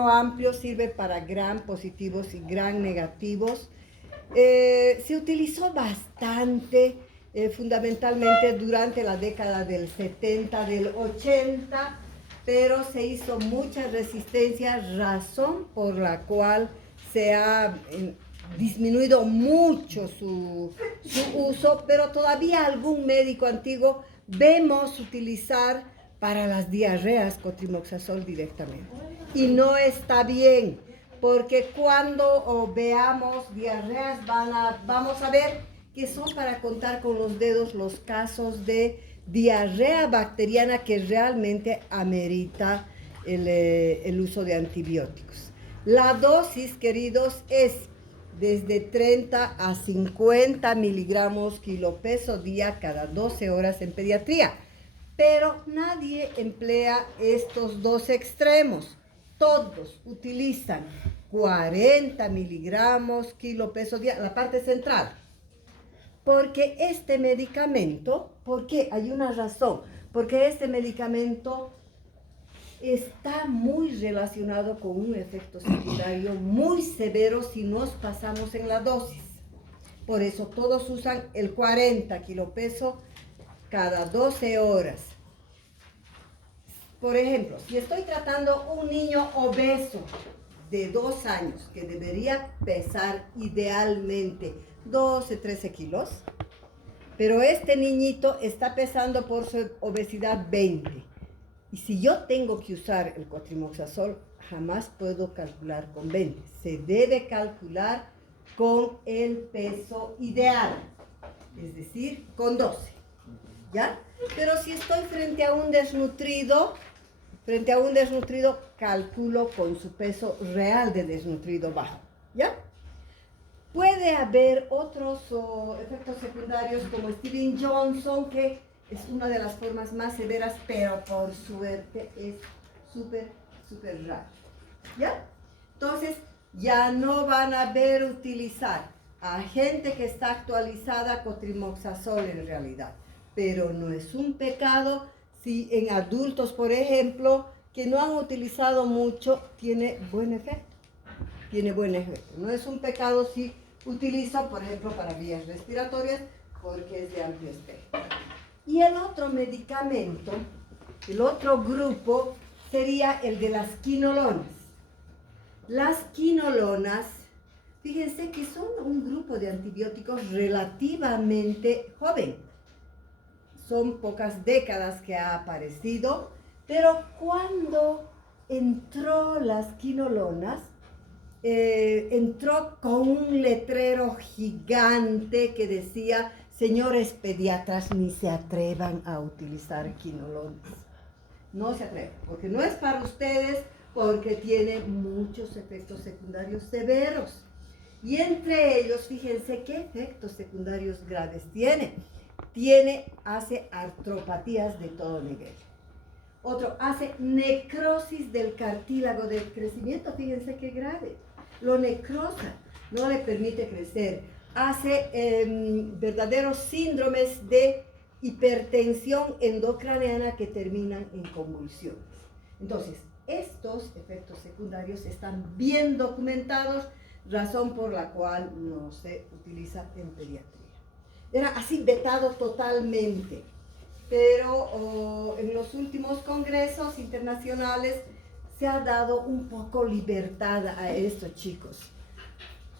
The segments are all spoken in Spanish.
espectro amplio, sirve para gram positivos y gram negativos. Se utilizó bastante, fundamentalmente durante la década del 70, del 80, pero se hizo mucha resistencia, razón por la cual se ha disminuido mucho su uso, pero todavía algún médico antiguo vemos utilizar para las diarreas cotrimoxazol directamente. Y no está bien, porque cuando veamos diarreas vamos a ver que son para contar con los dedos los casos de diarrea bacteriana que realmente amerita el uso de antibióticos. La dosis, queridos, es desde 30 a 50 miligramos kilopeso día cada 12 horas en pediatría. Pero nadie emplea estos dos extremos. Todos utilizan 40 miligramos kilopeso día, la parte central. Porque este medicamento, porque hay una razón, porque este medicamento está muy relacionado con un efecto secundario muy severo si nos pasamos en la dosis. Por eso todos usan el 40 kilopeso cada 12 horas. Por ejemplo, si estoy tratando un niño obeso de 2 años, que debería pesar idealmente 12, 13 kilos, pero este niñito está pesando por su obesidad 20. Y si yo tengo que usar el cotrimoxazol, jamás puedo calcular con 20. Se debe calcular con el peso ideal, es decir, con 12. ¿Ya? Pero si estoy frente a un desnutrido, calculo con su peso real de desnutrido bajo. ¿Ya? Puede haber otros efectos secundarios como Steven Johnson, que es una de las formas más severas, pero por suerte es súper raro. ¿Ya? Entonces, ya no van a ver utilizar a gente que está actualizada cotrimoxazol en realidad. Pero no es un pecado si en adultos, por ejemplo, que no han utilizado mucho, tiene buen efecto. No es un pecado si utilizo, por ejemplo, para vías respiratorias, porque es de amplio espectro. Y el otro medicamento, el otro grupo, sería el de las quinolonas. Las quinolonas, fíjense que son un grupo de antibióticos relativamente joven. Son pocas décadas que ha aparecido, pero cuando entró las quinolonas, entró con un letrero gigante que decía: señores pediatras, ni se atrevan a utilizar quinolonas. No se atrevan, porque no es para ustedes, porque tiene muchos efectos secundarios severos. Y entre ellos, fíjense qué efectos secundarios graves tiene. Hace artropatías de todo nivel. Otro, hace necrosis del cartílago del crecimiento, fíjense qué grave. Lo necrosa, no le permite crecer. Hace verdaderos síndromes de hipertensión endocraneana que terminan en convulsiones. Entonces, estos efectos secundarios están bien documentados, razón por la cual no se utiliza en pediatría. Era así vetado totalmente. Pero en los últimos congresos internacionales se ha dado un poco libertad a estos chicos.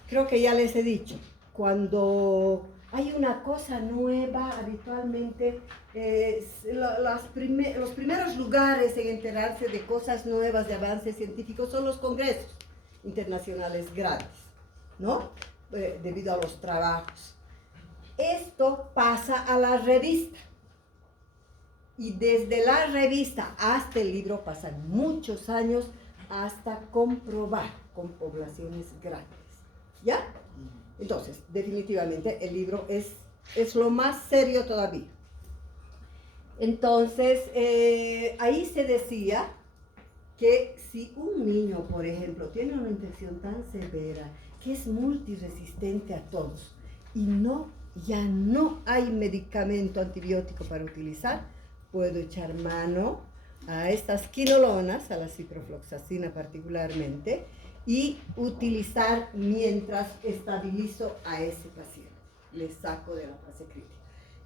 Creo que ya les he dicho, cuando hay una cosa nueva, habitualmente los primeros lugares en enterarse de cosas nuevas, de avances científicos, son los congresos internacionales grandes, ¿no? Debido a los trabajos. Esto pasa a la revista. Y desde la revista hasta el libro pasan muchos años hasta comprobar con poblaciones grandes. ¿Ya? Entonces, definitivamente el libro es lo más serio todavía. Entonces, ahí se decía que si un niño, por ejemplo, tiene una infección tan severa que es multiresistente a todos y ya no hay medicamento antibiótico para utilizar, puedo echar mano a estas quinolonas, a la ciprofloxacina particularmente, y utilizar mientras estabilizo a ese paciente. Le saco de la fase crítica.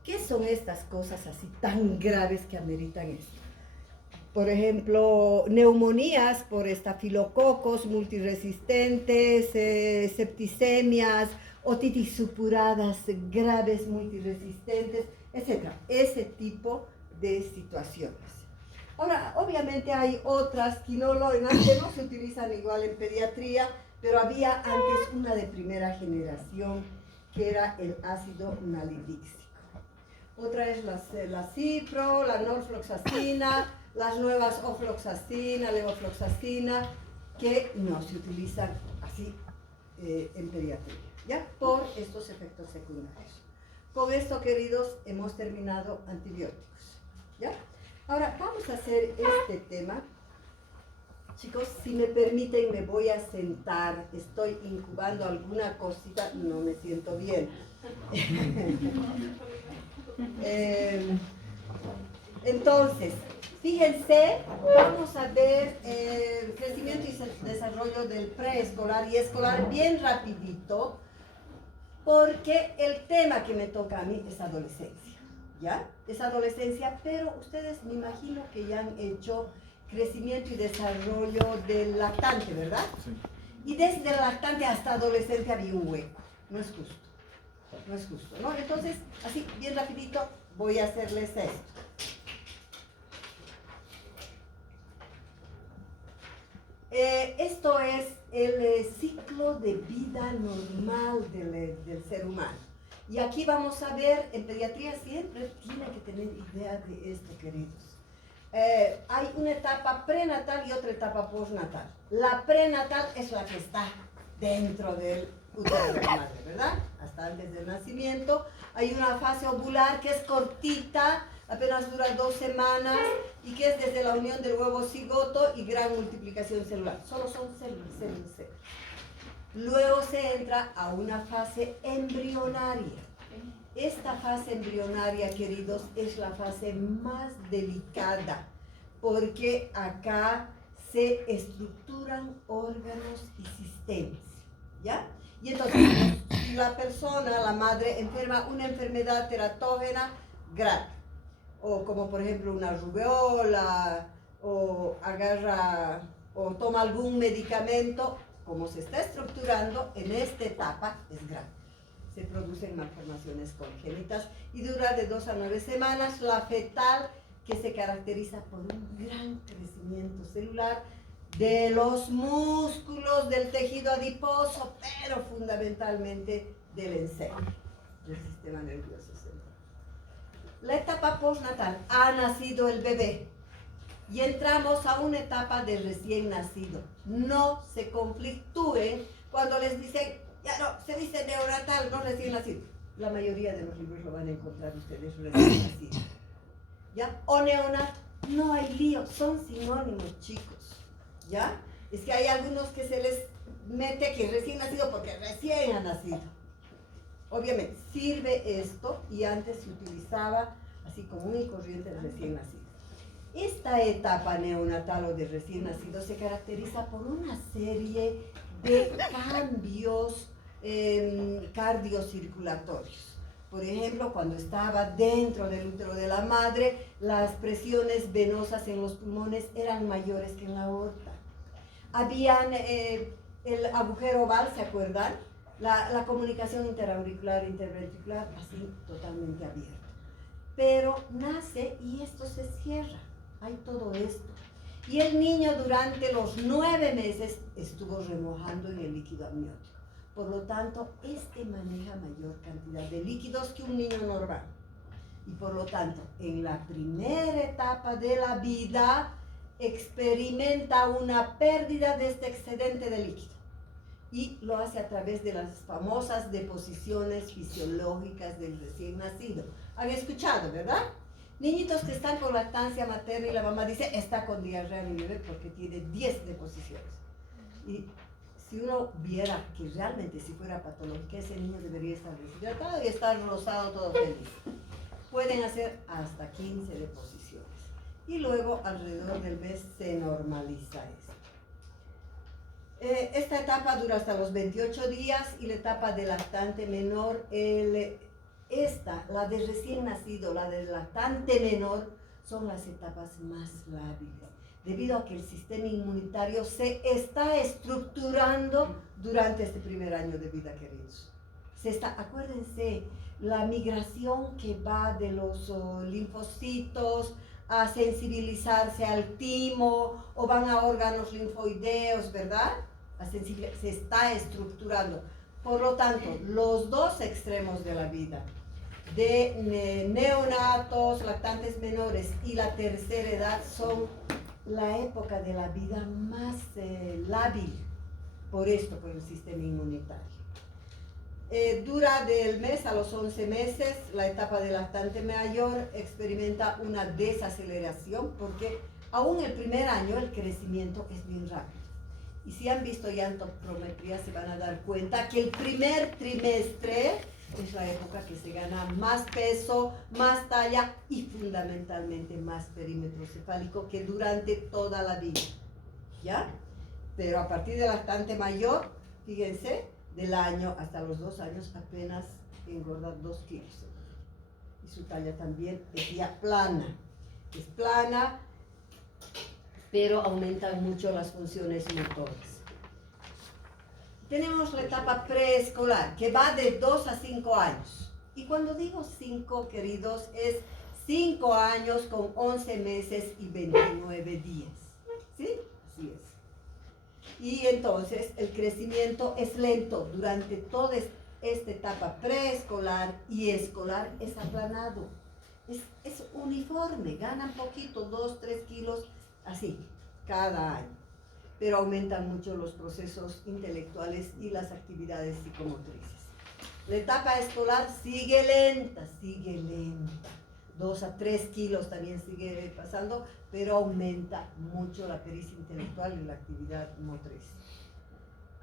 ¿Qué son estas cosas así tan graves que ameritan esto? Por ejemplo, neumonías por estafilococos multiresistentes, septicemias, otitis supuradas graves multiresistentes, etc. Ese tipo de situaciones. Ahora, obviamente hay otras quinolonas que no se utilizan igual en pediatría, pero había antes una de primera generación que era el ácido nalidíxico. Otra es la cipro, la norfloxacina, las nuevas ofloxacina, levofloxacina, que no se utilizan así en pediatría, ¿ya? Por estos efectos secundarios. Con esto, queridos, hemos terminado antibióticos, ¿ya? Ahora, vamos a hacer este tema. Chicos, si me permiten, me voy a sentar. Estoy incubando alguna cosita, no me siento bien. Entonces, fíjense, vamos a ver el crecimiento y desarrollo del preescolar y escolar bien rapidito, porque el tema que me toca a mí es adolescencia, ¿ya? Es adolescencia, pero ustedes me imagino que ya han hecho crecimiento y desarrollo del lactante, ¿verdad? Sí. Y desde el lactante hasta adolescente había un hueco, no es justo. No es justo, ¿no? Entonces, así, bien rapidito, voy a hacerles esto. Esto es el ciclo de vida normal del ser humano. Y aquí vamos a ver, en pediatría siempre tienen que tener idea de esto, queridos. Hay una etapa prenatal y otra etapa postnatal. La prenatal es la que está dentro del útero de la madre, ¿verdad? Hasta antes del nacimiento. Hay una fase ovular que es cortita, apenas dura 2 semanas y que es desde la unión del huevo cigoto y gran multiplicación celular. Solo son células. Luego se entra a una fase embrionaria. Esta fase embrionaria, queridos, es la fase más delicada porque acá se estructuran órganos y sistemas, ¿ya? Y entonces, si la persona, la madre, enferma una enfermedad teratógena grave, o como por ejemplo una rubeola, o agarra o toma algún medicamento, como se está estructurando en esta etapa, es grave. Se producen malformaciones congénitas y dura de 2 a 9 semanas. La fetal, que se caracteriza por un gran crecimiento celular de los músculos, del tejido adiposo, pero fundamentalmente del encerro, del sistema nervioso central. La etapa postnatal, ha nacido el bebé y entramos a una etapa de recién nacido. No se conflictúen cuando les dicen, ya no, se dice neonatal, no recién nacido. La mayoría de los libros lo van a encontrar ustedes recién nacido, ¿ya? O neonato, no hay lío, son sinónimos, chicos, ¿ya? Es que hay algunos que se les mete que recién nacido porque recién ha nacido. Obviamente, sirve esto y antes se utilizaba así común y corriente el recién nacido. Esta etapa neonatal o de recién nacido se caracteriza por una serie de cambios cardiocirculatorios. Por ejemplo, cuando estaba dentro del útero de la madre, las presiones venosas en los pulmones eran mayores que en la aorta. Habían el agujero oval, ¿se acuerdan? La comunicación interauricular e interventricular, así totalmente abierta. Pero nace y esto se cierra. Hay todo esto. Y el niño durante los 9 meses estuvo remojando en el líquido amniótico. Por lo tanto, este maneja mayor cantidad de líquidos que un niño normal. Y por lo tanto, en la primera etapa de la vida, experimenta una pérdida de este excedente de líquido. Y lo hace a través de las famosas deposiciones fisiológicas del recién nacido. ¿Han escuchado, verdad? Niñitos que están con lactancia materna y la mamá dice, está con diarrea mi bebé porque tiene 10 deposiciones. Y si uno viera que realmente si fuera patológica, ese niño debería estar deshidratado y estar rosado todo feliz. Pueden hacer hasta 15 deposiciones. y luego alrededor del mes se normaliza esto. Esta etapa dura hasta los 28 días y la etapa de lactante menor, la de recién nacido, la de lactante menor, son las etapas más lábiles, debido a que el sistema inmunitario se está estructurando durante este primer año de vida, queridos. Acuérdense, la migración que va de los linfocitos a sensibilizarse al timo o van a órganos linfoideos, ¿verdad? Se está estructurando. Por lo tanto, los dos extremos de la vida, de neonatos, lactantes menores y la tercera edad, son la época de la vida más lábil, por esto, por el sistema inmunitario. Dura del mes a los 11 meses, la etapa de lactante mayor experimenta una desaceleración porque aún el primer año el crecimiento es bien rápido. Y si han visto ya antropometría se van a dar cuenta que el primer trimestre es la época que se gana más peso, más talla y fundamentalmente más perímetro cefálico que durante toda la vida, ¿ya? Pero a partir del lactante mayor, fíjense, del año hasta los 2 años apenas engorda 2 kilos. Y su talla también es ya plana. Es plana, pero aumentan mucho las funciones motoras. Tenemos la etapa preescolar, que va de 2 a 5 años. Y cuando digo 5, queridos, es 5 años con 11 meses y 29 días. ¿Sí? Así es. Y entonces el crecimiento es lento durante toda esta etapa preescolar y escolar, es aplanado. Es uniforme, ganan poquito, 2, 3 kilos, así, cada año. Pero aumentan mucho los procesos intelectuales y las actividades psicomotrices. La etapa escolar sigue lenta. 2 a 3 kilos también sigue pasando, pero aumenta mucho la pericia intelectual y la actividad motriz.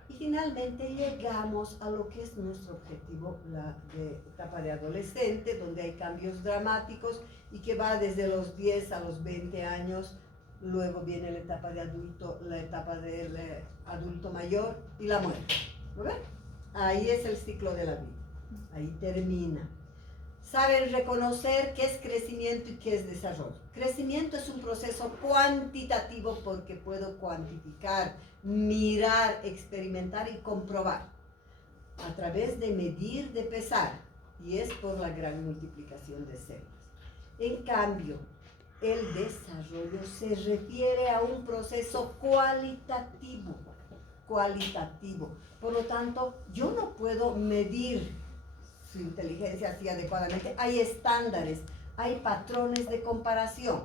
Y finalmente llegamos a lo que es nuestro objetivo, la etapa de adolescente, donde hay cambios dramáticos y que va desde los 10 a los 20 años. Luego viene la etapa de adulto, la etapa del adulto mayor y la muerte. ¿Lo ven? Ahí es el ciclo de la vida. Ahí termina. Saben reconocer qué es crecimiento y qué es desarrollo. Crecimiento es un proceso cuantitativo porque puedo cuantificar, mirar, experimentar y comprobar a través de medir, de pesar, y es por la gran multiplicación de células. En cambio, el desarrollo se refiere a un proceso cualitativo. Por lo tanto, yo no puedo medir su inteligencia así adecuadamente. Hay estándares, hay patrones de comparación.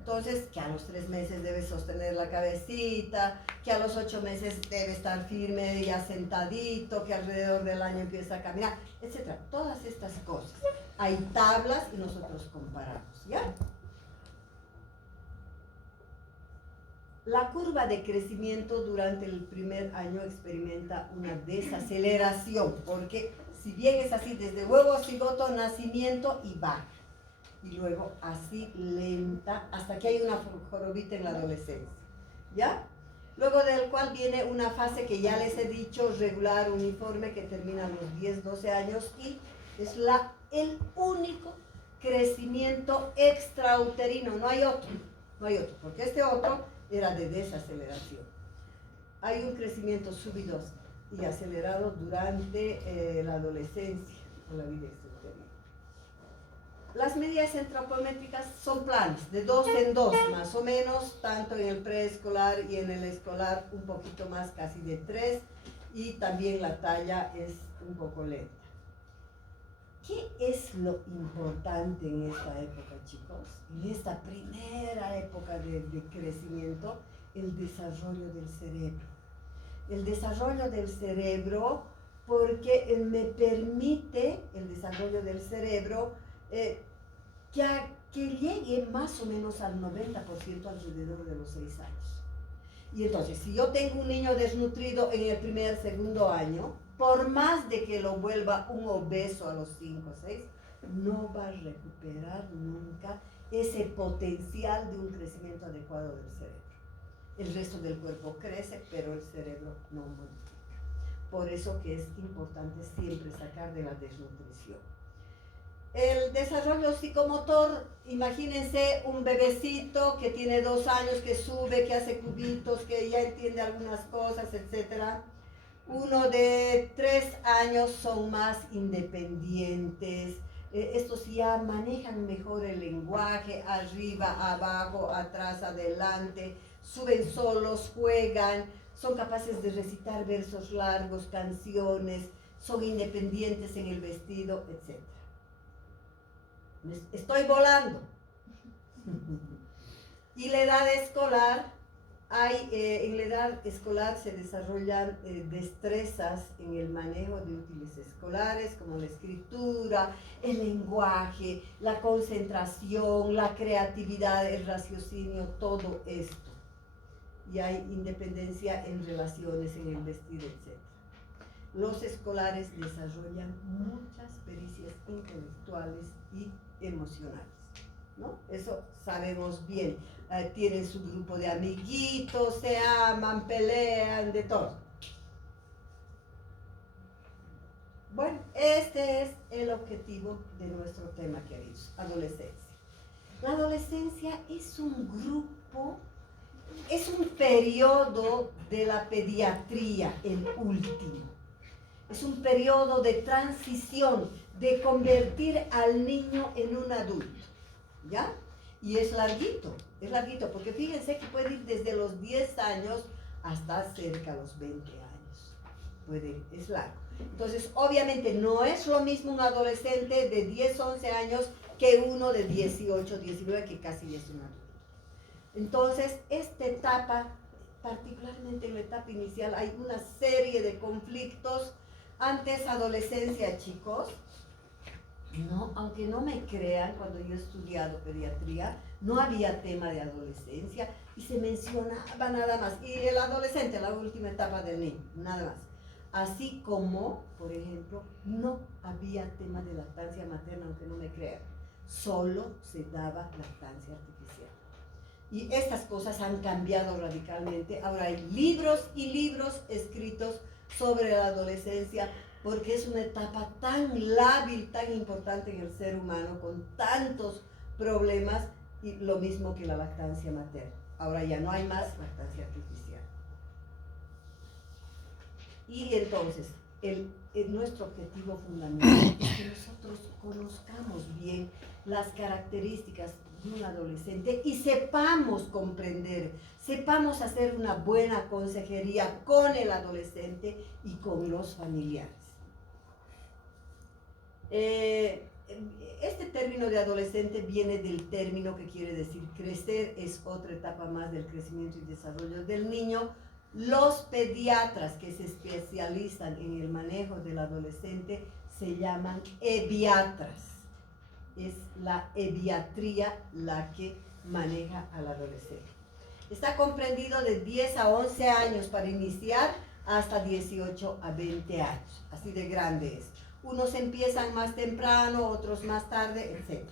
Entonces, que a los 3 meses debe sostener la cabecita, que a los 8 meses debe estar firme y asentadito, que alrededor del año empieza a caminar, etc. Todas estas cosas. Hay tablas y nosotros comparamos, ¿ya? La curva de crecimiento durante el primer año experimenta una desaceleración, porque si bien es así, desde huevo, cigoto, nacimiento y va. Y luego así lenta, hasta que hay una jorobita en la adolescencia, ¿ya? Luego del cual viene una fase que ya les he dicho, regular, uniforme, que termina a los 10, 12 años y es el único crecimiento extrauterino, no hay otro, porque este otro era de desaceleración. Hay un crecimiento súbito y acelerado durante la adolescencia o la vida extrauterina. Las medidas antropométricas son planas, de 2 en 2 más o menos, tanto en el preescolar y en el escolar un poquito más, casi de 3, y también la talla es un poco lenta. ¿Qué es lo importante en esta época, chicos? En esta primera época de crecimiento, el desarrollo del cerebro. El desarrollo del cerebro porque me permite el desarrollo del cerebro que llegue más o menos al 90% alrededor de los 6 años. Y entonces, si yo tengo un niño desnutrido en el primer, segundo año, por más de que lo vuelva un obeso a los 5 o 6, no va a recuperar nunca ese potencial de un crecimiento adecuado del cerebro. El resto del cuerpo crece, pero el cerebro no modifica. Por eso que es importante siempre sacar de la desnutrición. El desarrollo psicomotor, imagínense un bebecito que tiene 2 años, que sube, que hace cubitos, que ya entiende algunas cosas, etc. Uno de 3 años son más independientes, estos ya manejan mejor el lenguaje, arriba, abajo, atrás, adelante, suben solos, juegan, son capaces de recitar versos largos, canciones, son independientes en el vestido, etc. Estoy volando. Y la edad escolar, en la edad escolar se desarrollan destrezas en el manejo de útiles escolares, como la escritura, el lenguaje, la concentración, la creatividad, el raciocinio, todo esto. Y hay independencia en relaciones, en el vestir, etc. Los escolares desarrollan muchas pericias intelectuales y emocionales, ¿no? Eso sabemos bien. Tienen su grupo de amiguitos, se aman, pelean, de todo. Bueno, este es el objetivo de nuestro tema, queridos, adolescencia. La adolescencia es un grupo, es un periodo de la pediatría, el último. Es un periodo de transición, de convertir al niño en un adulto, ¿ya? Y es larguito, porque fíjense que puede ir desde los 10 años hasta cerca de los 20 años. Es largo. Entonces, obviamente, no es lo mismo un adolescente de 10, 11 años que uno de 18, 19, que casi es un adulto. Entonces, esta etapa, particularmente en la etapa inicial, hay una serie de conflictos. Antes, adolescencia, chicos, no, aunque no me crean, cuando yo he estudiado pediatría, no había tema de adolescencia y se mencionaba nada más. Y el adolescente, la última etapa del niño, nada más. Así como, por ejemplo, no había tema de lactancia materna, aunque no me crean. Solo se daba lactancia artificial. Y estas cosas han cambiado radicalmente. Ahora hay libros y libros escritos sobre la adolescencia, porque es una etapa tan lábil, tan importante en el ser humano, con tantos problemas, y lo mismo que la lactancia materna. Ahora ya no hay más lactancia artificial. Y entonces, nuestro objetivo fundamental es que nosotros conozcamos bien las características de un adolescente y sepamos comprender, sepamos hacer una buena consejería con el adolescente y con los familiares. Este término de adolescente viene del término que quiere decir crecer, es otra etapa más del crecimiento y desarrollo del niño. Los pediatras que se especializan en el manejo del adolescente se llaman ebiatras. Es la ebiatría la que maneja al adolescente. Está comprendido de 10 a 11 años para iniciar hasta 18 a 20 años. Así de grande es. Unos empiezan más temprano, otros más tarde, etc.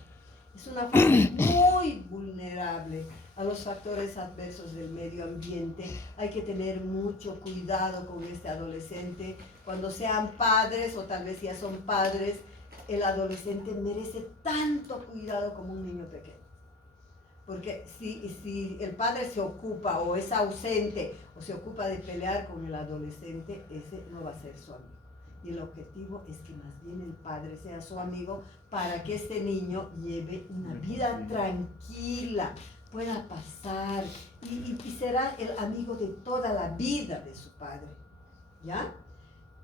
Es una fase muy vulnerable a los factores adversos del medio ambiente. Hay que tener mucho cuidado con este adolescente. Cuando sean padres o tal vez ya son padres, el adolescente merece tanto cuidado como un niño pequeño. Porque si el padre se ocupa o es ausente o se ocupa de pelear con el adolescente, ese no va a ser su amigo. Y el objetivo es que más bien el padre sea su amigo para que este niño lleve una vida tranquila, pueda pasar y será el amigo de toda la vida de su padre. ¿Ya?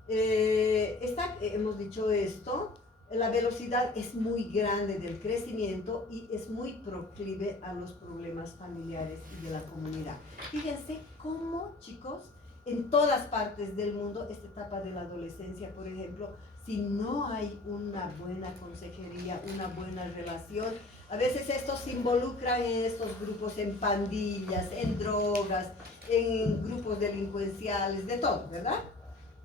Hemos dicho esto, la velocidad es muy grande del crecimiento y es muy proclive a los problemas familiares y de la comunidad. Fíjense cómo, chicos, en todas partes del mundo, esta etapa de la adolescencia, por ejemplo, si no hay una buena consejería, una buena relación, a veces estos se involucran en estos grupos, en pandillas, en drogas, en grupos delincuenciales, de todo, ¿verdad?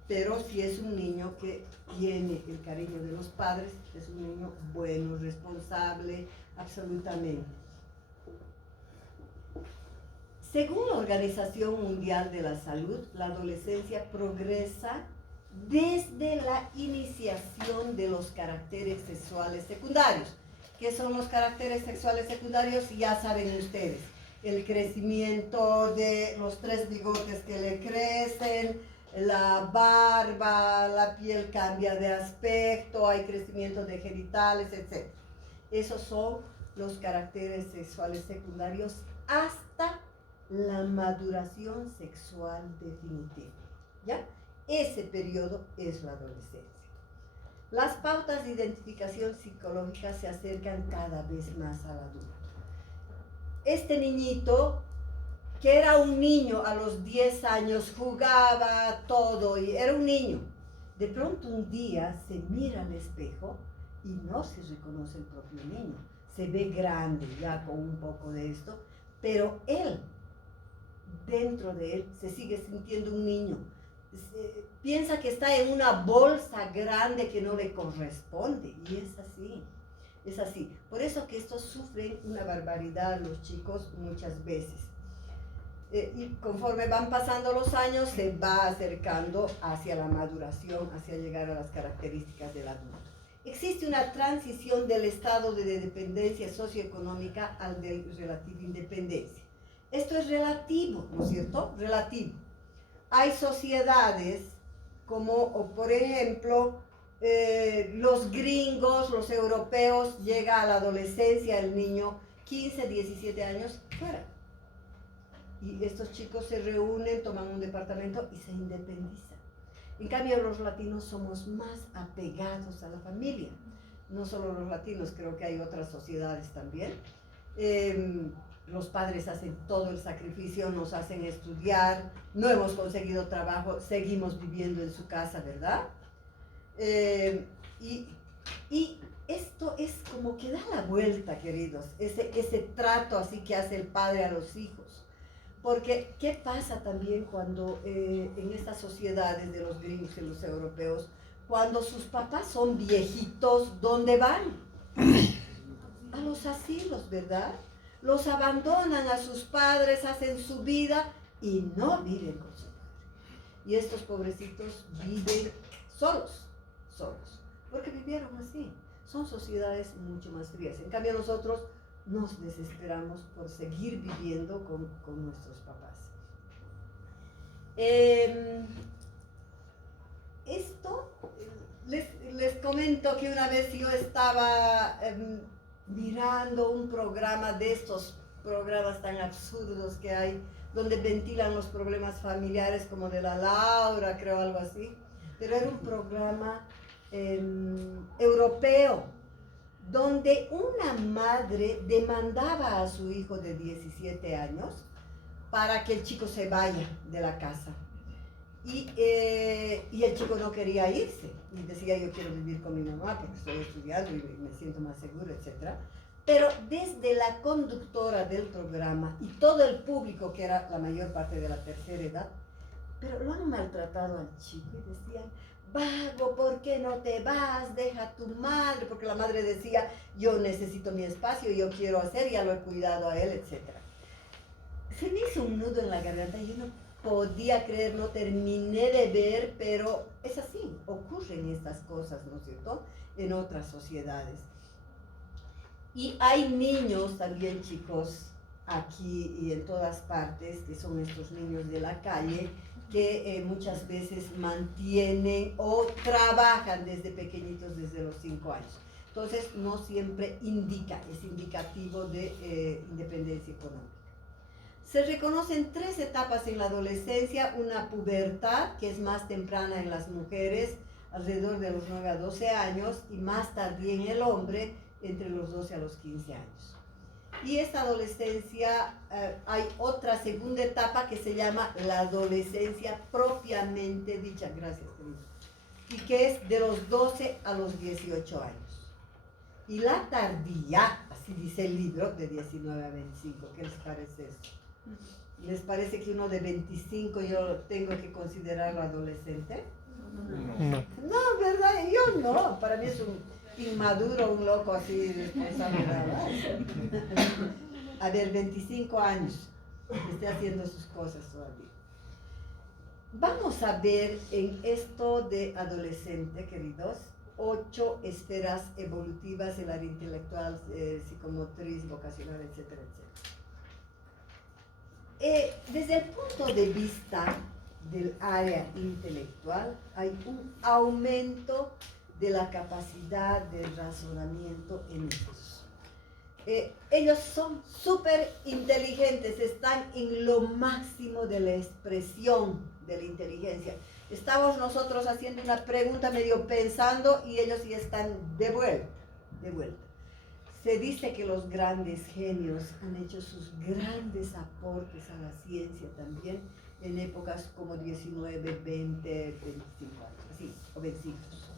Pero si es un niño que tiene el cariño de los padres, es un niño bueno, responsable, absolutamente. Según la Organización Mundial de la Salud, la adolescencia progresa desde la iniciación de los caracteres sexuales secundarios. ¿Qué son los caracteres sexuales secundarios? Ya saben ustedes. El crecimiento de los 3 bigotes que le crecen, la barba, la piel cambia de aspecto, hay crecimiento de genitales, etc. Esos son los caracteres sexuales secundarios hasta la maduración sexual definitiva, ¿ya? Ese periodo es la adolescencia. Las pautas de identificación psicológica se acercan cada vez más al adulto. Este niñito, que era un niño a los 10 años, jugaba todo y era un niño, de pronto un día se mira al espejo y no se reconoce el propio niño. Se ve grande ya con un poco de esto, pero él, dentro de él, se sigue sintiendo un niño. Piensa que está en una bolsa grande que no le corresponde, y es así, es así. Por eso que estos sufren una barbaridad los chicos muchas veces. Y conforme van pasando los años, se va acercando hacia la maduración, hacia llegar a las características del adulto. Existe una transición del estado de dependencia socioeconómica al de relativa independencia. Esto es relativo, ¿no es cierto? Relativo. Hay sociedades como, por ejemplo, los gringos, los europeos, llega a la adolescencia el niño, 15, 17 años, fuera. Y estos chicos se reúnen, toman un departamento y se independizan. En cambio, los latinos somos más apegados a la familia. No solo los latinos, creo que hay otras sociedades también. Los padres hacen todo el sacrificio, nos hacen estudiar, no hemos conseguido trabajo, seguimos viviendo en su casa, ¿verdad? Y esto es como que da la vuelta, queridos, ese trato así que hace el padre a los hijos. Porque, ¿qué pasa también cuando en estas sociedades de los gringos y los europeos, cuando sus papás son viejitos, ¿dónde van? A los asilos, ¿verdad? Los abandonan a sus padres, hacen su vida y no viven con su padre. Y estos pobrecitos viven solos, porque vivieron así. Son sociedades mucho más frías. En cambio nosotros nos desesperamos por seguir viviendo con nuestros papás. Les comento que una vez yo estaba mirando un programa de estos programas tan absurdos que hay, donde ventilan los problemas familiares, como de la Laura, creo, algo así, pero era un programa europeo, donde una madre demandaba a su hijo de 17 años para que el chico se vaya de la casa. Y el chico no quería irse, y decía: yo quiero vivir con mi mamá porque estoy estudiando y me siento más seguro, etc. Pero desde la conductora del programa y todo el público, que era la mayor parte de la tercera edad, pero lo han maltratado al chico y decían: vago, ¿por qué no te vas? Deja a tu madre, porque la madre decía: yo necesito mi espacio, yo quiero hacer, ya lo he cuidado a él, etc. Se me hizo un nudo en la garganta y yo no podía creer, no terminé de ver, pero es así, ocurren estas cosas, ¿no es cierto?, en otras sociedades. Y hay niños también, chicos, aquí y en todas partes, que son estos niños de la calle, que muchas veces mantienen o trabajan desde pequeñitos, desde los 5 años. Entonces, no siempre es indicativo de independencia económica. Se reconocen 3 etapas en la adolescencia: una pubertad, que es más temprana en las mujeres, alrededor de los 9 a 12 años, y más tardía en el hombre, entre los 12 a los 15 años. Y esta adolescencia, hay otra segunda etapa que se llama la adolescencia propiamente dicha, gracias querido, y que es de los 12 a los 18 años. Y la tardía, así dice el libro, de 19 a 25, ¿qué les parece esto? ¿Les parece que uno de 25 yo tengo que considerarlo adolescente? No, ¿verdad? Yo no, para mí es inmaduro, un loco así responsable. A ver, 25 años, que esté haciendo sus cosas todavía. Vamos a ver en esto de adolescente, queridos, 8 esferas evolutivas, el área intelectual, psicomotriz, vocacional, etcétera, etcétera. Desde el punto de vista del área intelectual, hay un aumento de la capacidad de razonamiento en ellos. Ellos son súper inteligentes, están en lo máximo de la expresión de la inteligencia. Estamos nosotros haciendo una pregunta medio pensando y ellos ya están de vuelta. Se dice que los grandes genios han hecho sus grandes aportes a la ciencia también en épocas como 19, 20, 25 años, así, jovencitos.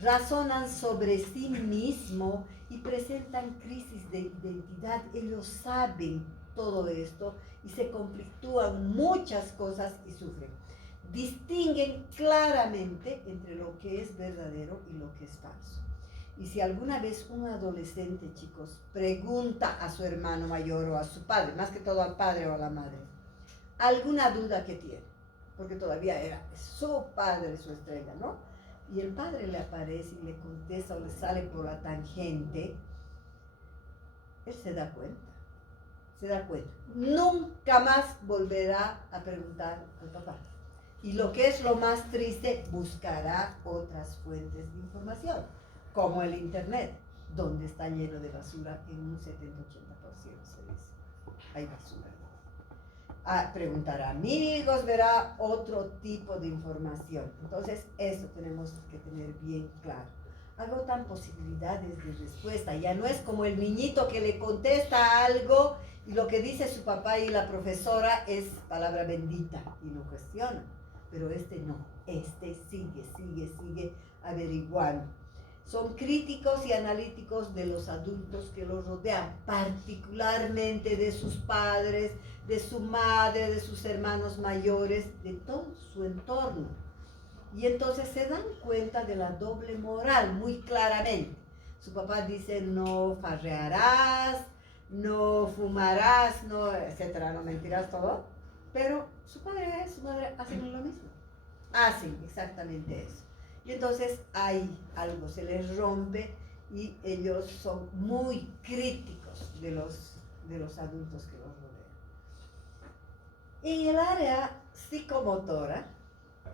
Razonan sobre sí mismo y presentan crisis de identidad. Ellos saben todo esto y se conflictúan muchas cosas y sufren. Distinguen claramente entre lo que es verdadero y lo que es falso. Y si alguna vez un adolescente, chicos, pregunta a su hermano mayor o a su padre, más que todo al padre o a la madre, alguna duda que tiene, porque todavía era su padre, su estrella, ¿no? Y el padre le aparece y le contesta o le sale por la tangente, él se da cuenta. Nunca más volverá a preguntar al papá. Y lo que es lo más triste, buscará otras fuentes de información, como el internet, donde está lleno de basura en un 70-80%, se dice. Hay basura. Preguntará a amigos, verá otro tipo de información. Entonces, eso tenemos que tener bien claro. Agotan posibilidades de respuesta. Ya no es como el niñito que le contesta algo y lo que dice su papá y la profesora es palabra bendita y no cuestiona. Pero este no. Este sigue averiguando. Son críticos y analíticos de los adultos que los rodean, particularmente de sus padres, de su madre, de sus hermanos mayores, de todo su entorno. Y entonces se dan cuenta de la doble moral muy claramente. Su papá dice, no farrearás, no fumarás, no, etcétera, no mentirás, todo. Pero su padre y su madre hacen lo mismo. Hacen exactamente eso. Y entonces hay algo, se les rompe y ellos son muy críticos de los adultos que los rodean. En el área psicomotora,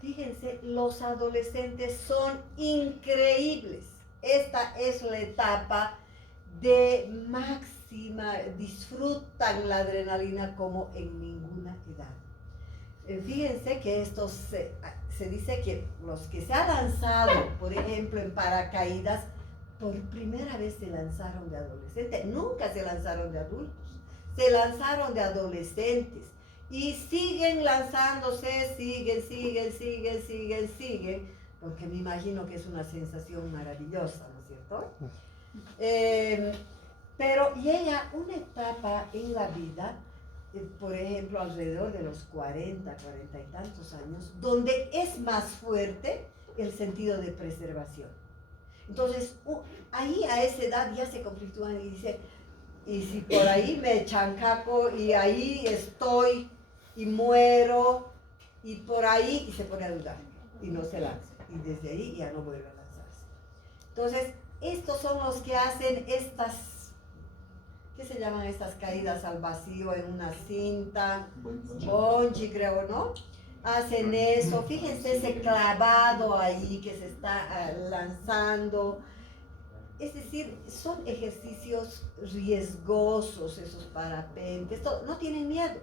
fíjense, los adolescentes son increíbles. Esta es la etapa de máxima, disfrutan la adrenalina como en ninguna edad. Fíjense que estos se dice que los que se han lanzado, por ejemplo, en paracaídas, por primera vez se lanzaron de adolescentes, nunca se lanzaron de adultos, se lanzaron de adolescentes y siguen lanzándose, siguen, porque me imagino que es una sensación maravillosa, ¿no es cierto? Pero llega una etapa en la vida, por ejemplo, alrededor de los 40 y tantos años, donde es más fuerte el sentido de preservación. Entonces, ahí a esa edad ya se conflictúan y dicen, y si por ahí me chancaco y ahí estoy y muero, y por ahí, y se pone a dudar, y no se lanza, y desde ahí ya no vuelve a lanzarse. Entonces, estos son los que hacen estas, ¿qué se llaman estas caídas al vacío en una cinta? Bungee, creo, ¿no? Hacen eso, fíjense ese clavado ahí que se está lanzando. Es decir, son ejercicios riesgosos esos parapentes, no tienen miedo.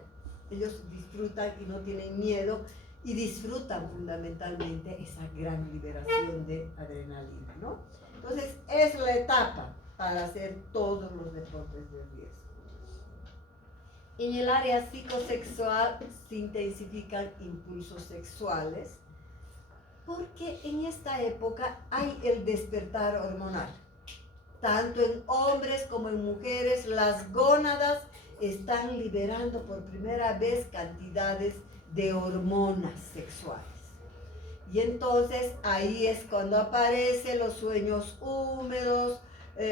Ellos disfrutan y no tienen miedo y disfrutan fundamentalmente esa gran liberación de adrenalina, ¿no? Entonces, es la etapa para hacer todos los deportes de riesgo. En el área psicosexual se intensifican impulsos sexuales porque en esta época hay el despertar hormonal. Tanto en hombres como en mujeres, las gónadas están liberando por primera vez cantidades de hormonas sexuales. Y entonces ahí es cuando aparecen los sueños húmedos,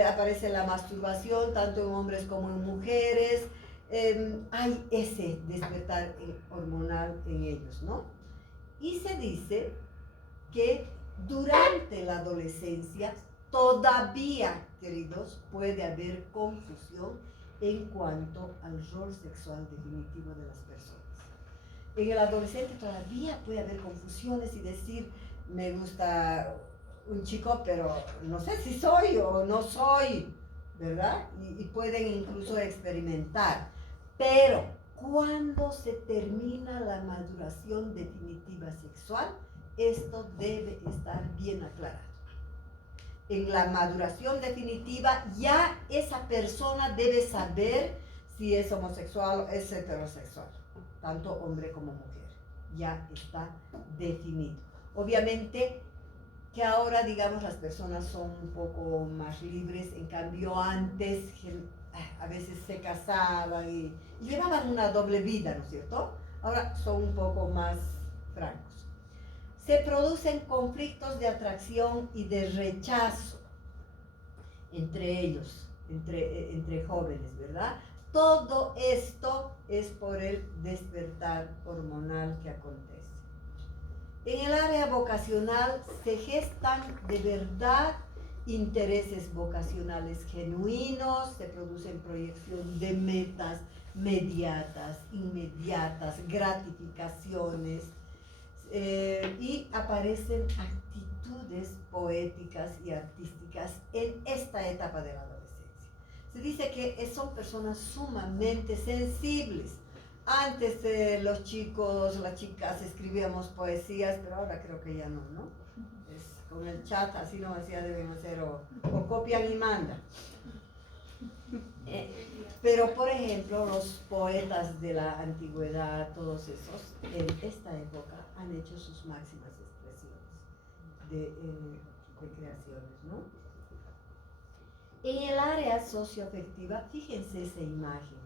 aparece la masturbación, tanto en hombres como en mujeres. Hay ese despertar hormonal en ellos, ¿no? Y se dice que durante la adolescencia todavía, queridos, puede haber confusión en cuanto al rol sexual definitivo de las personas. En el adolescente todavía puede haber confusiones y decir, me gusta un chico, pero no sé si soy o no soy, ¿verdad? Y pueden incluso experimentar. Pero cuando se termina la maduración definitiva sexual, esto debe estar bien aclarado. En la maduración definitiva, ya esa persona debe saber si es homosexual o es heterosexual, tanto hombre como mujer. Ya está definido. Obviamente que ahora, digamos, las personas son un poco más libres, en cambio antes a veces se casaban y llevaban una doble vida, ¿no es cierto? Ahora son un poco más francos. Se producen conflictos de atracción y de rechazo entre ellos, entre jóvenes, ¿verdad? Todo esto es por el despertar hormonal que acontece. En el área vocacional se gestan de verdad intereses vocacionales genuinos, se producen proyección de metas inmediatas, gratificaciones, y aparecen actitudes poéticas y artísticas en esta etapa de la adolescencia. Se dice que son personas sumamente sensibles. Antes los chicos, las chicas escribíamos poesías, pero ahora creo que ya no, ¿no? Con el chat, así nomás ya deben hacer, o copian y mandan. Pero, por ejemplo, los poetas de la antigüedad, todos esos, en esta época han hecho sus máximas expresiones de creaciones, ¿no? En el área socioafectiva, fíjense esa imagen.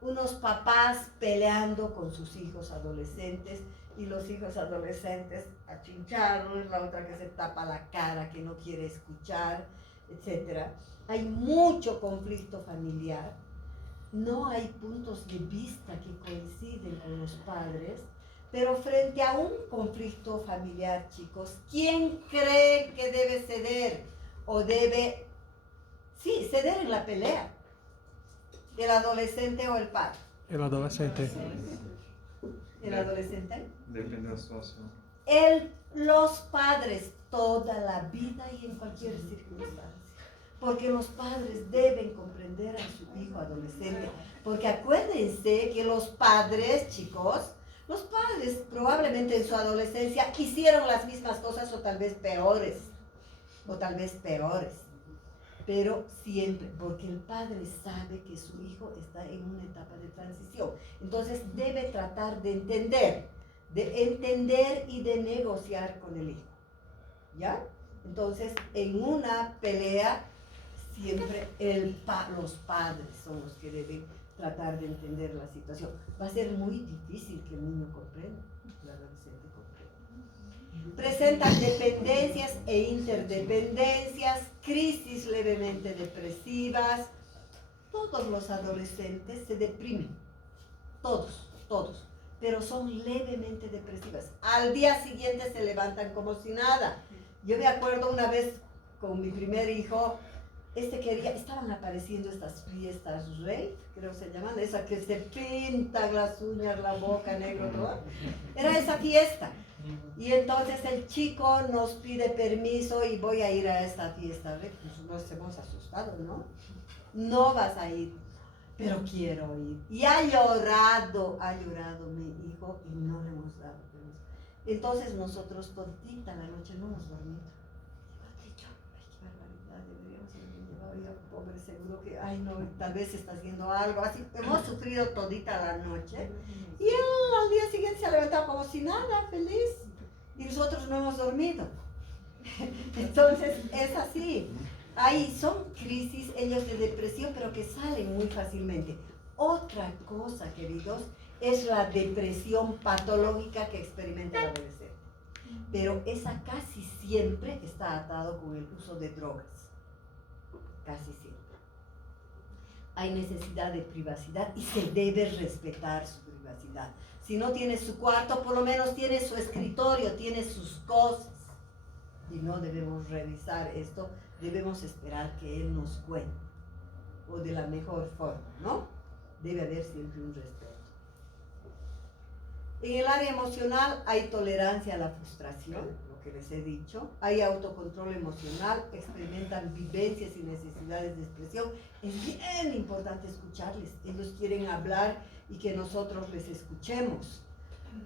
Unos papás peleando con sus hijos adolescentes y los hijos adolescentes achinchados, la otra que se tapa la cara, que no quiere escuchar, etc. Hay mucho conflicto familiar, no hay puntos de vista que coinciden con los padres, pero frente a un conflicto familiar, chicos, ¿quién cree que debe ceder o debe, sí, ceder en la pelea? ¿El adolescente o el padre? El adolescente. ¿El adolescente? Depende de la situación. Los padres toda la vida y en cualquier circunstancia. Porque los padres deben comprender a su hijo adolescente. Porque acuérdense que los padres, chicos, los padres probablemente en su adolescencia hicieron las mismas cosas o tal vez peores. Pero siempre, porque el padre sabe que su hijo está en una etapa de transición. Entonces debe tratar de entender y de negociar con el hijo. ¿Ya? Entonces, en una pelea, siempre los padres son los que deben tratar de entender la situación. Va a ser muy difícil que el niño comprenda, el adolescente comprenda. Presentan dependencias e interdependencias, crisis levemente depresivas. Todos los adolescentes se deprimen, todos, pero son levemente depresivas. Al día siguiente se levantan como si nada. Yo me acuerdo una vez con mi primer hijo, estaban apareciendo estas fiestas rave, creo que se llaman, esas que se pintan las uñas, la boca, negro, todo. Era esa fiesta. Y entonces el chico nos pide permiso y voy a ir a esta fiesta. Pues nos hemos asustado, ¿no? No vas a ir, pero quiero ir. Y ha llorado mi hijo y no le hemos dado permiso. Entonces nosotros todita la noche no hemos dormido. Pobre, seguro que, tal vez está haciendo algo, así, hemos sufrido todita la noche, y él al día siguiente se ha levantado como si nada, feliz, y nosotros no hemos dormido. Entonces, es así, son crisis, ellos de depresión, pero que salen muy fácilmente. Otra cosa, queridos, es la depresión patológica que experimenta el adolescente. pero esa casi siempre está atado con el uso de drogas, casi siempre. Hay necesidad de privacidad y se debe respetar su privacidad. Si no tiene su cuarto, por lo menos tiene su escritorio, tiene sus cosas. Y no debemos revisar esto, debemos esperar que él nos cuente, o de la mejor forma, ¿no? Debe haber siempre un respeto. En el área emocional hay tolerancia a la frustración, lo que les he dicho, hay autocontrol emocional, experimentan vivencias y necesidades de expresión. Es bien importante escucharles, ellos quieren hablar y que nosotros les escuchemos.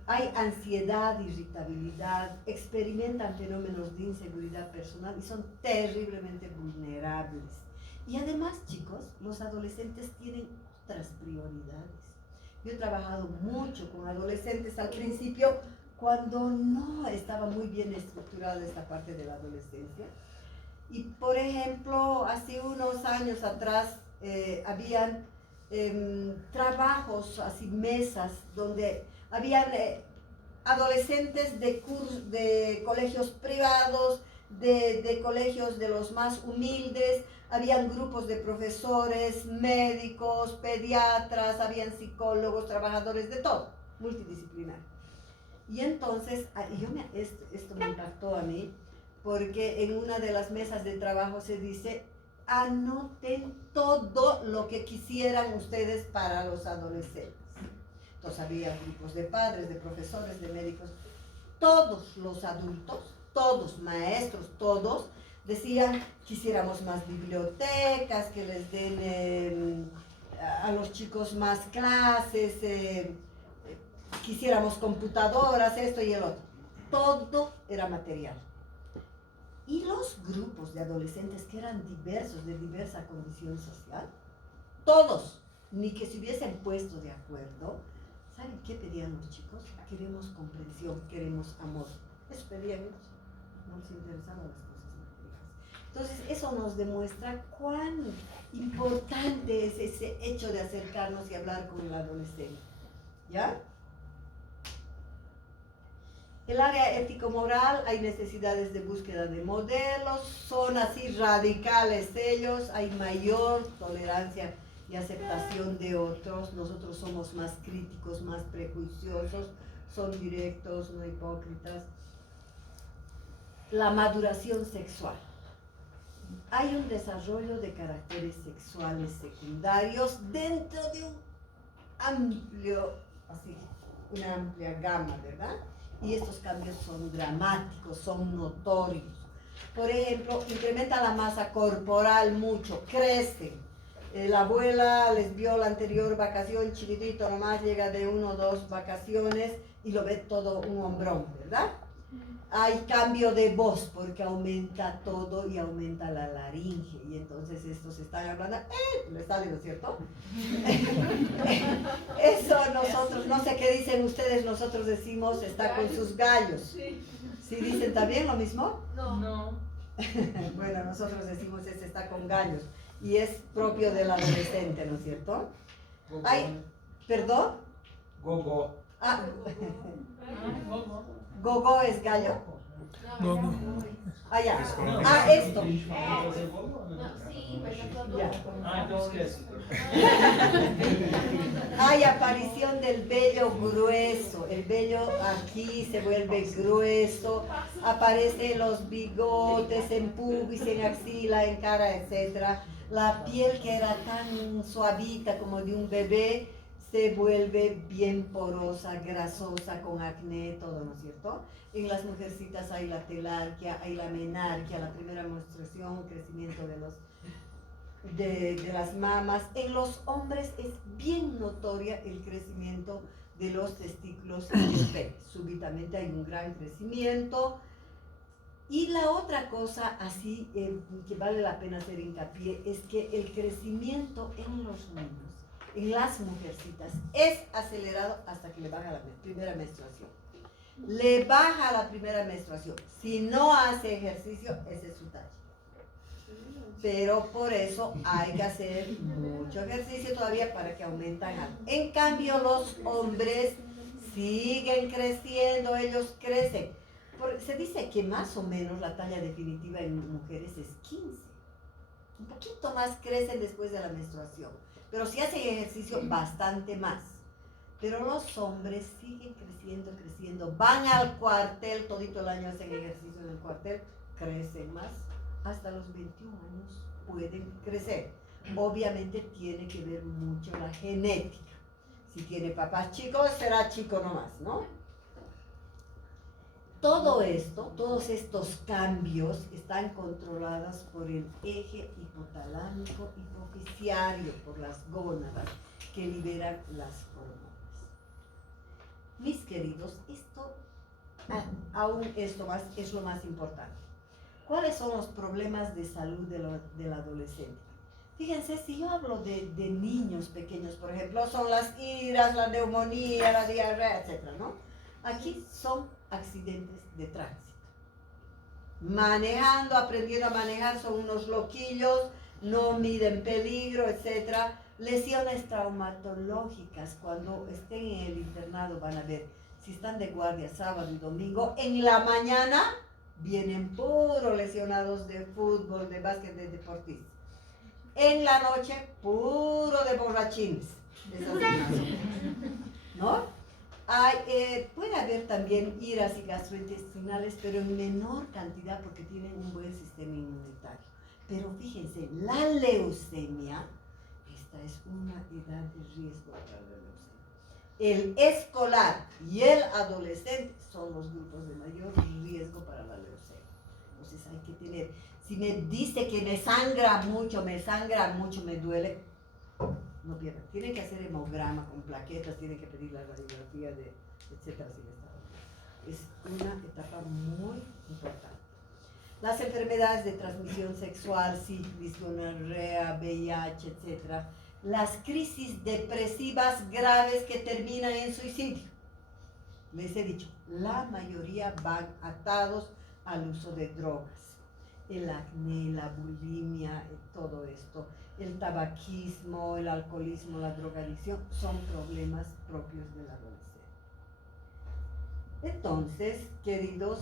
Hay ansiedad, irritabilidad, experimentan fenómenos de inseguridad personal y son terriblemente vulnerables. Y además, chicos, los adolescentes tienen otras prioridades. Yo he trabajado mucho con adolescentes al principio, cuando no estaba muy bien estructurada esta parte de la adolescencia. Y por ejemplo, hace unos años atrás habían trabajos, así mesas, donde habían adolescentes de colegios privados, de colegios de los más humildes, habían grupos de profesores, médicos, pediatras, habían psicólogos, trabajadores de todo, multidisciplinario. Y entonces, esto me impactó a mí, porque en una de las mesas de trabajo se dice: anoten todo lo que quisieran ustedes para los adolescentes. Entonces había grupos de padres, de profesores, de médicos, todos los adultos, todos, maestros, todos, decían: quisiéramos más bibliotecas, que les den a los chicos más clases, quisiéramos computadoras, esto y el otro. Todo era material. Y los grupos de adolescentes que eran diversos, de diversa condición social, todos, ni que se hubiesen puesto de acuerdo, ¿saben qué pedían los chicos? Queremos comprensión, queremos amor. Eso pedían ellos, no les interesaban las cosas materiales. Entonces, eso nos demuestra cuán importante es ese hecho de acercarnos y hablar con el adolescente, ¿ya? El área ético-moral, hay necesidades de búsqueda de modelos, son así radicales ellos, hay mayor tolerancia y aceptación de otros, nosotros somos más críticos, más prejuiciosos, son directos, no hipócritas. La maduración sexual. Hay un desarrollo de caracteres sexuales secundarios dentro de una amplia gama, ¿verdad? Y estos cambios son dramáticos, son notorios. Por ejemplo, incrementa la masa corporal mucho, crecen. La abuela les vio la anterior vacación, chiquitito nomás, llega de 1 o 2 vacaciones y lo ve todo un hombrón, ¿verdad? Hay cambio de voz porque aumenta todo y aumenta la laringe, y entonces estos están hablando, les sale, ¿no es cierto? Eso nosotros, no sé qué dicen ustedes, nosotros decimos está con sus gallos. ¿Sí dicen también lo mismo? No. Bueno, nosotros decimos ese está con gallos y es propio del adolescente, ¿no es cierto? Ay, ¿perdón? Gogo. Ah, Gogo es gallo. Gogo. Ah, ya. Ah, esto. Sí, pero Ya. Esquece. Hay aparición del vello grueso. El vello aquí se vuelve grueso. Aparecen los bigotes en pubis, en axila, en cara, etc. La piel que era tan suavita como de un bebé se vuelve bien porosa, grasosa, con acné, todo, ¿no es cierto? En las mujercitas hay la telarquia, hay la menarquia, la primera menstruación, crecimiento de las mamas. En los hombres es bien notoria el crecimiento de los testículos y del pene. Súbitamente hay un gran crecimiento. Y la otra cosa así que vale la pena hacer hincapié es que el crecimiento en los niños, en las mujercitas, es acelerado hasta que le baja la primera menstruación. Le baja la primera menstruación. Si no hace ejercicio, ese es su talla. Pero por eso hay que hacer mucho ejercicio todavía para que aumentan algo. En cambio, los hombres siguen creciendo, ellos crecen. Se dice que más o menos la talla definitiva en mujeres es 15. Un poquito más crecen después de la menstruación, pero si hacen ejercicio bastante más. Pero los hombres siguen creciendo, creciendo, van al cuartel, todito el año hacen ejercicio en el cuartel, crecen más, hasta los 21 años pueden crecer. Obviamente tiene que ver mucho la genética. Si tiene papás chicos, será chico nomás, ¿no? Todo esto, todos estos cambios están controlados por el eje hipotalámico hipofisiario, por las gónadas que liberan las hormonas. Mis queridos, esto aún es lo más importante. ¿Cuáles son los problemas de salud del adolescente? Fíjense, si yo hablo de niños pequeños, por ejemplo, son las iras, la neumonía, la diarrea, etc., ¿no? Aquí son accidentes de tránsito. Manejando, aprendiendo a manejar, son unos loquillos, no miden peligro, etc. Lesiones traumatológicas, cuando estén en el internado van a ver, si están de guardia sábado y domingo, en la mañana vienen puro lesionados de fútbol, de básquet, de deportistas. En la noche, puro de borrachines. ¿No? Puede haber también iras y gastrointestinales, pero en menor cantidad porque tienen un buen sistema inmunitario. Pero fíjense, la leucemia, esta es una edad de riesgo para la leucemia. El escolar y el adolescente son los grupos de mayor riesgo para la leucemia. Entonces hay que tener, si me dice que me sangra mucho, me duele, no pierdan. Tienen que hacer hemograma con plaquetas, tienen que pedir la radiografía de etcétera. Es una etapa muy importante. Las enfermedades de transmisión sexual, sífilis, gonorrea, VIH, etcétera. Las crisis depresivas graves que terminan en suicidio. Les he dicho, la mayoría van atados al uso de drogas. El acné, la bulimia, todo esto, el tabaquismo, el alcoholismo, la drogadicción, son problemas propios de la adolescencia. Entonces, queridos,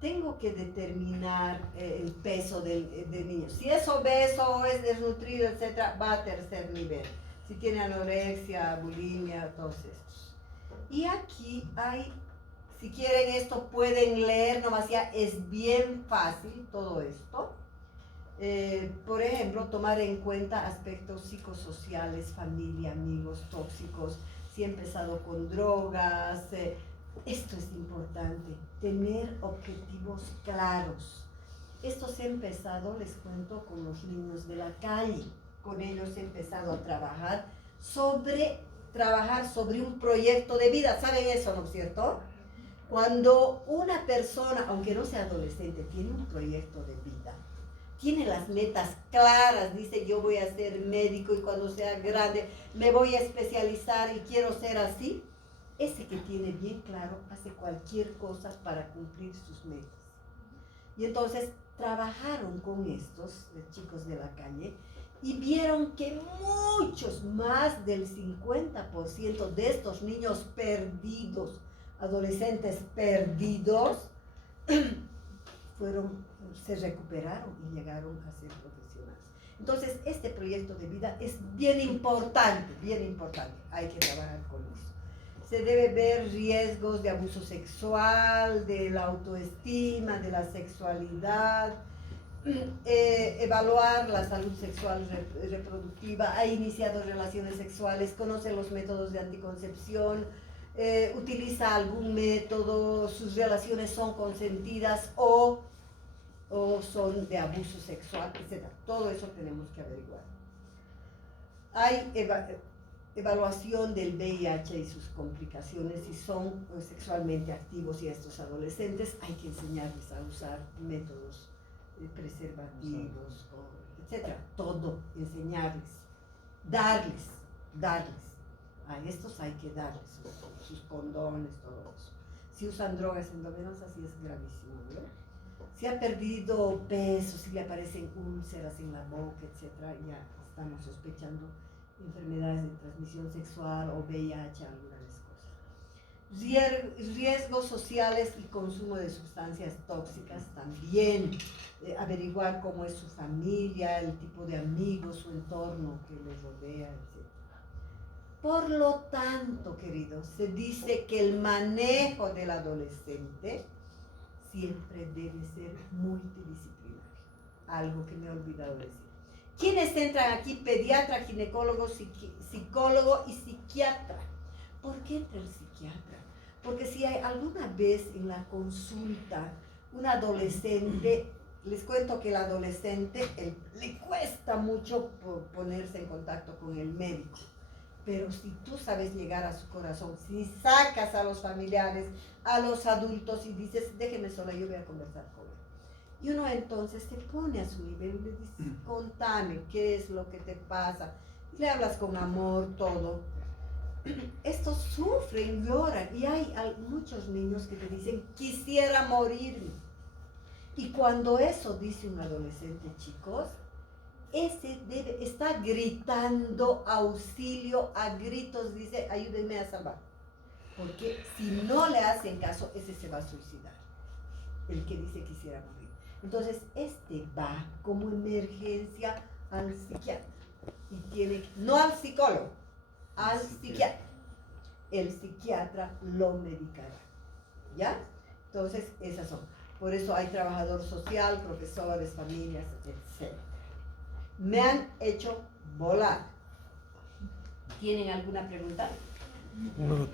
tengo que determinar el peso del niño. Si es obeso, es desnutrido, etc., va a tercer nivel. Si tiene anorexia, bulimia, todos estos. Y aquí hay, si quieren esto pueden leer, nomás ya es bien fácil todo esto. Por ejemplo, tomar en cuenta aspectos psicosociales, familia, amigos, tóxicos, si ha empezado con drogas. Esto es importante, tener objetivos claros. Esto se ha empezado, les cuento, con los niños de la calle. Con ellos he empezado a trabajar sobre un proyecto de vida. ¿Saben eso, no es cierto? Cuando una persona, aunque no sea adolescente, tiene un proyecto de vida, tiene las metas claras, dice yo voy a ser médico y cuando sea grande me voy a especializar y quiero ser así, ese que tiene bien claro hace cualquier cosa para cumplir sus metas. Y entonces trabajaron con estos chicos de la calle y vieron que muchos, más del 50% de estos niños perdidos, adolescentes perdidos, se recuperaron y llegaron a ser profesionales. Entonces, este proyecto de vida es bien importante, hay que trabajar con eso. Se debe ver riesgos de abuso sexual, de la autoestima, de la sexualidad, evaluar la salud sexual reproductiva, ha iniciado relaciones sexuales, conoce los métodos de anticoncepción, utiliza algún método, sus relaciones son consentidas o son de abuso sexual, etc. Todo eso tenemos que averiguar. Hay evaluación del VIH y sus complicaciones. Si son sexualmente activos y estos adolescentes, hay que enseñarles a usar métodos preservativos, etc. Todo, enseñarles, darles. A estos hay que darles sus condones, todo eso. Si usan drogas endovenosas, sí es gravísimo, ¿no? Si ha perdido peso, si le aparecen úlceras en la boca, etc., ya estamos sospechando enfermedades de transmisión sexual o VIH, algunas cosas. Riesgos sociales y consumo de sustancias tóxicas también. Averiguar cómo es su familia, el tipo de amigos, su entorno que les rodea, etc. Por lo tanto, queridos, se dice que el manejo del adolescente siempre debe ser multidisciplinario. Algo que me he olvidado decir. ¿Quiénes entran aquí? Pediatra, ginecólogo, psicólogo y psiquiatra. ¿Por qué entra el psiquiatra? Porque si hay alguna vez en la consulta un adolescente, les cuento que el adolescente le cuesta mucho ponerse en contacto con el médico. Pero si tú sabes llegar a su corazón, si sacas a los familiares, a los adultos y dices, déjeme sola, yo voy a conversar con él. Y uno entonces se pone a su nivel y le dice, contame, ¿qué es lo que te pasa? Y le hablas con amor, todo. Estos sufren, lloran. Y hay muchos niños que te dicen, quisiera morirme. Y cuando eso dice un adolescente, chicos, ese está gritando auxilio a gritos, dice, ayúdenme a salvar. Porque si no le hacen caso, ese se va a suicidar. El que dice quisiera morir. Entonces, va como emergencia al psiquiatra. Y tiene, no al psicólogo, al psiquiatra. El psiquiatra lo medicará. ¿Ya? Entonces, esas son. Por eso hay trabajador social, profesores, familias, etc. Me han hecho volar. ¿Tienen alguna pregunta? No.